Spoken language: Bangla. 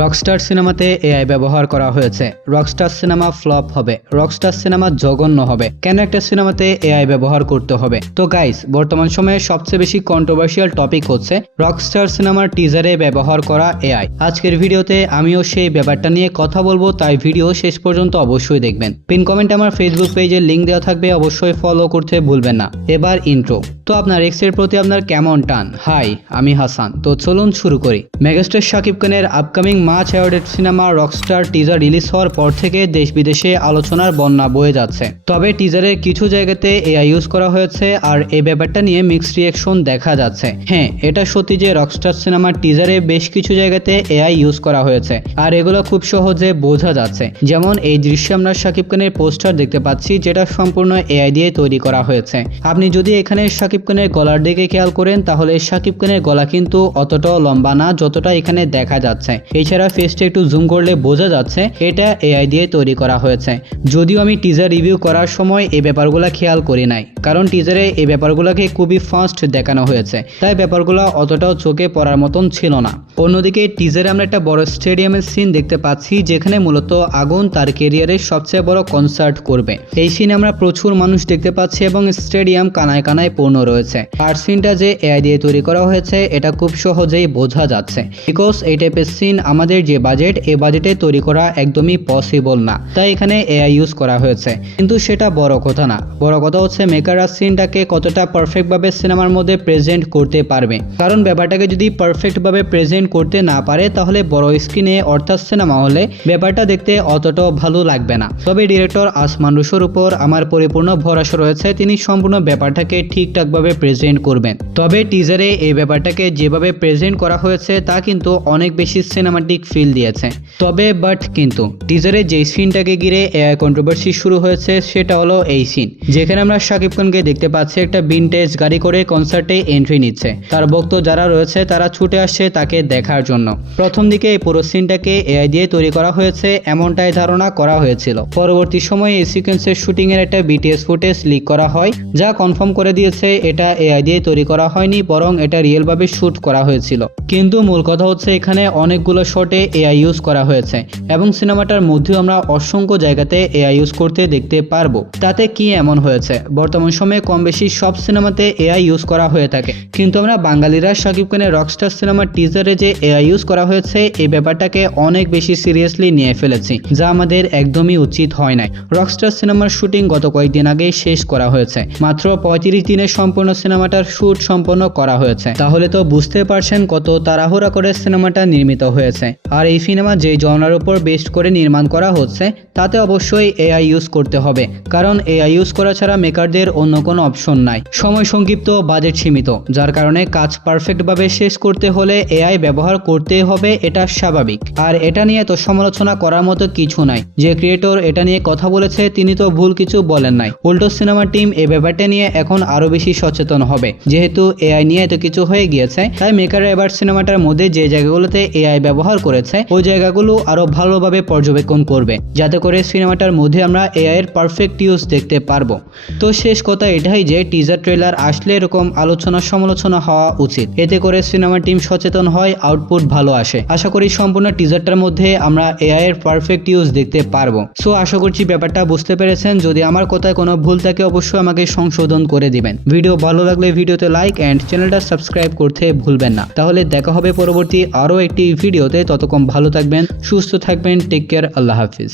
রকস্টার সিনেমাতে এআই ব্যবহার করা হয়েছে। রকস্টার সিনেমা ফ্লপ হবে, রকস্টার সিনেমা জঘন্য হবে, কেন একটা সিনেমাতে এআই ব্যবহার করতে হবে? তো গাইস, বর্তমান সময়ে সবচেয়ে বেশি কন্ট্রোভার্সিয়াল টপিক হচ্ছে রকস্টার সিনেমার টিজারে ব্যবহার করা এআই। আজকের ভিডিওতে আমিও সেই ব্যাপারটা নিয়ে কথা বলবো, তাই ভিডিও শেষ পর্যন্ত অবশ্যই দেখবেন। পিন কমেন্টে আমার ফেসবুক পেজের লিঙ্ক দেওয়া থাকবে, অবশ্যই ফলো করতে ভুলবেন না। এবার ইন্ট্রো। তো আপনার এক্সের প্রতি আপনার কেমন টান? হাই, আমি হাসান। তো চলুন শুরু করি। মেগাস্টার শাকিব খানের upcoming much awarded cinema Rockstar teaser release হওয়ার পর থেকে দেশ বিদেশে আলোচনার বন্যা বয়ে যাচ্ছে। তবে টিজারের কিছু জায়গাতে এআই ইউজ করা হয়েছে, আর এই ব্যাপারটা নিয়ে মিক্সড রিয়াকশন দেখা যাচ্ছে। হ্যাঁ, এটা সত্যি যে রকস্টার সিনেমার টিজারে বেশ কিছু জায়গাতে এআই ইউজ করা হয়েছে, আর এগুলো খুব সহজে বোঝা যাচ্ছে। যেমন এই দৃশ্যে আমরা শাকিব খানের পোস্টার দেখতে পাচ্ছি, যেটা সম্পূর্ণ এআই দিয়ে তৈরি করা হয়েছে। আপনি যদি এখানে শাকিব খানের গলার দিকে খেয়াল করেন, তাহলে শাকিব খানের গলা কিন্তু অতটাও লম্বা না যতটা এখানে দেখা যাচ্ছে। এছাড়া ফেসটা একটু জুম করলে বোঝা যাচ্ছে এটা এআই দিয়ে তৈরি করা হয়েছে। যদিও আমি টিজার রিভিউ করার সময় এই ব্যাপারগুলো খেয়াল করি নাই, কারণ টিজারে এই ব্যাপারগুলোকে খুবই ফাস্ট দেখানো হয়েছে, তাই ব্যাপারগুলো অতটাও চোখে পড়ার মতন ছিল না। অন্যদিকে টিজারে আমরা একটা বড় স্টেডিয়ামের সিন দেখতে পাচ্ছি, যেখানে মূলত আগুন তার ক্যারিয়ারের সবচেয়ে বড় কনসার্ট করবে। এই সিনে আমরা প্রচুর মানুষ দেখতে পাচ্ছি এবং স্টেডিয়াম কানায় কানায় পূর্ণ রয়েছে। আর সিনটা যে এআই দিয়ে তৈরি করা হয়েছে এটা খুব সহজেই বোঝা যাচ্ছে, বিকজ এই টাইপের সিন আমাদের যে বাজেট, এই বাজেটে তৈরি করা একদমই পসিবল না, তাই এখানে এআই ইউজ করা হয়েছে। কিন্তু সেটা বড় কথা না, বড় কথা হচ্ছে মেকাররা সিনটাকে কতটা পারফেক্ট ভাবে সিনেমার মধ্যে প্রেজেন্ট করতে পারবে। কারণ ব্যাপারটাকে যদি পারফেক্ট ভাবে প্রেজেন্ট করতে না পারে, তাহলে বড় স্ক্রিনে অর্থাৎ সিনেমা হলে ব্যাপারটা দেখতে অতটাও ভালো লাগবে না। তবে ডিরেক্টর আসমান রুশোর উপর আমার পরিপূর্ণ ভরসা রয়েছে, তিনি সম্পূর্ণ ব্যাপারটাকে ঠিকঠাক ভাবে প্রেজেন্ট করবেন। তবে টিজারে এই ব্যাপারটাকে যেভাবে প্রেজেন্ট করা হয়েছে তা কিন্তু অনেক বেশি সিনেমাটিক ফিল দিয়েছে। তবে কিন্তু টিজারে যে সিনটাকে ঘিরে এআই কন্ট্রোভার্সি শুরু হয়েছে, সেটা হলো এই সিন, যেখানে আমরা শাকিব খানকে দেখতে পাচ্ছি একটা ভিনটেজ গাড়ি করে কনসার্টে এন্ট্রি নিচ্ছে। তার ভক্ত যারা রয়েছে তারা ছুটে আসছে তাকে দেখার জন্য। প্রথম দিকে এই পুরো সিনটাকে এআই দিয়ে তৈরি করা হয়েছে এমনটাই ধারণা করা হয়েছিল। পরবর্তী সময়ে এই সিকোয়েন্সের শুটিং এর একটা বিটিএস ফুটেজ লিক করা হয়, যা কনফার্ম করে দিয়েছে এটা এআই দিয়ে তৈরি করা হয়নি, বরং এটা রিয়েল ভাবে শুট করা হয়েছিল। কিন্তু মূল কথা হচ্ছে এখানে অনেকগুলো শটে এআই ইউজ করা হয়েছে, এবং সিনেমাটার মধ্যেও আমরা অসংখ্য জায়গাতে এআই ইউজ করতে দেখতে পারবো। তাতে কি এমন হয়েছে? বর্তমান সময়ে কম বেশি সব সিনেমাতে এআই ইউজ করা হয়ে থাকে, কিন্তু আমরা বাঙালিরা শাকিব খানের রকস্টার সিনেমার টিজারে যে এআই ইউজ করা হয়েছে এই ব্যাপারটাকে অনেক বেশি সিরিয়াসলি নিয়ে ফেলেছি, যা আমাদের একদমই উচিত হয় নাই। রকস্টার সিনেমার শুটিং গত কয়েকদিন আগে শেষ করা হয়েছে, মাত্র 35 দিনে সম্পূর্ণ সিনেমাটার শুট সম্পন্ন করা হয়েছে। তাহলে তো বুঝতে পারছেন কত তাড়াহুড়া করে সিনেমাটা নির্মিত হয়েছে। আর এই সিনেমা যে জনরার উপর বেস্ট করে নির্মাণ করা হচ্ছে, তাতে অবশ্যই এআই ইউজ করতে হবে, কারণ এআই ইউজ করা ছাড়া মেকারদের অন্য কোনো অপশন নাই। সময় সংক্ষিপ্ত, বাজেট সীমিত, যার কারণে কাজ পারফেক্ট ভাবে শেষ করতে হলে এআই ব্যবহার করতে হবে, এটা স্বাভাবিক। আর এটা নিয়ে তো সমালোচনা করার মতো কিছু নাই। যে ক্রিয়েটর এটা নিয়ে কথা বলেছে তিনি তো ভুল কিছু বলেন নাই। উল্টো সিনেমা টিম এই ব্যাপারটা নিয়ে এখন আরো বেশি সচেতন হবে। যেহেতু এআই নিয়ে এত কিছু হয়ে গিয়েছে, তাই মেকাররা এবার সিনেমাটার মধ্যে যে জায়গাগুলোতে এআই ব্যবহার করেছে ওই জায়গাগুলো আরো ভালোভাবে পর্যবেক্ষণ করবে, যাতে করে সিনেমাটার মধ্যে আমরা এআই এর পারফেক্ট ইউজ দেখতে পারবো। তো শেষ কথা এটাই যে টিজার ট্রেলার আসলে এরকম আলোচনা সমালোচনা হওয়া উচিত, এতে করে সিনেমা টিম সচেতন হয়, আউটপুট ভালো আসে। আশা করি সম্পূর্ণ টিজারটার মধ্যে আমরা এআই এর পারফেক্ট ইউজ দেখতে পারবো। সো আশা করছি ব্যাপারটা বুঝতে পেরেছেন। যদি আমার কথায় কোনো ভুল থাকে অবশ্যই আমাকে সংশোধন করে দিবেন। ভিডিও ভালো লাগলে ভিডিওতে লাইক এন্ড চ্যানেলটা সাবস্ক্রাইব করতে ভুলবেন না। তাহলে দেখা হবে পরবর্তী আরো একটি ভিডিওতে। ততক্ষণ ভালো থাকবেন, সুস্থ থাকবেন, টেক কেয়ার, আল্লাহ হাফিজ।